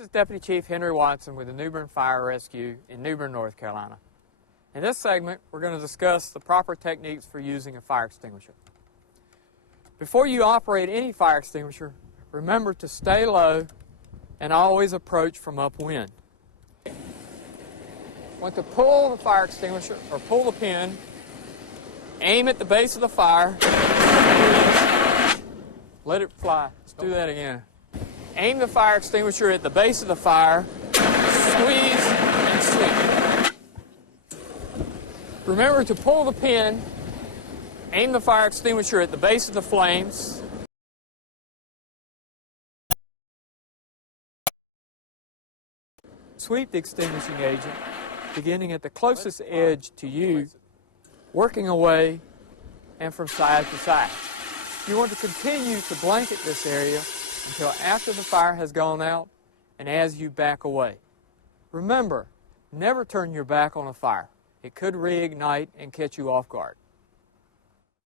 This is Deputy Chief Henry Watson with the New Bern Fire Rescue in New Bern, North Carolina. In this segment, we're going to discuss the proper techniques for using a fire extinguisher. Before you operate any fire extinguisher, remember to stay low and always approach from upwind. Want to pull the fire extinguisher or pull the pin, aim at the base of the fire, let it fly. Let's do that again. Aim the fire extinguisher at the base of the fire, squeeze and sweep. Remember to pull the pin, aim the fire extinguisher at the base of the flames, sweep the extinguishing agent, beginning at the closest edge to you, working away and from side to side. You want to continue to blanket this area until after the fire has gone out and as you back away. Remember, never turn your back on a fire. It could reignite and catch you off guard.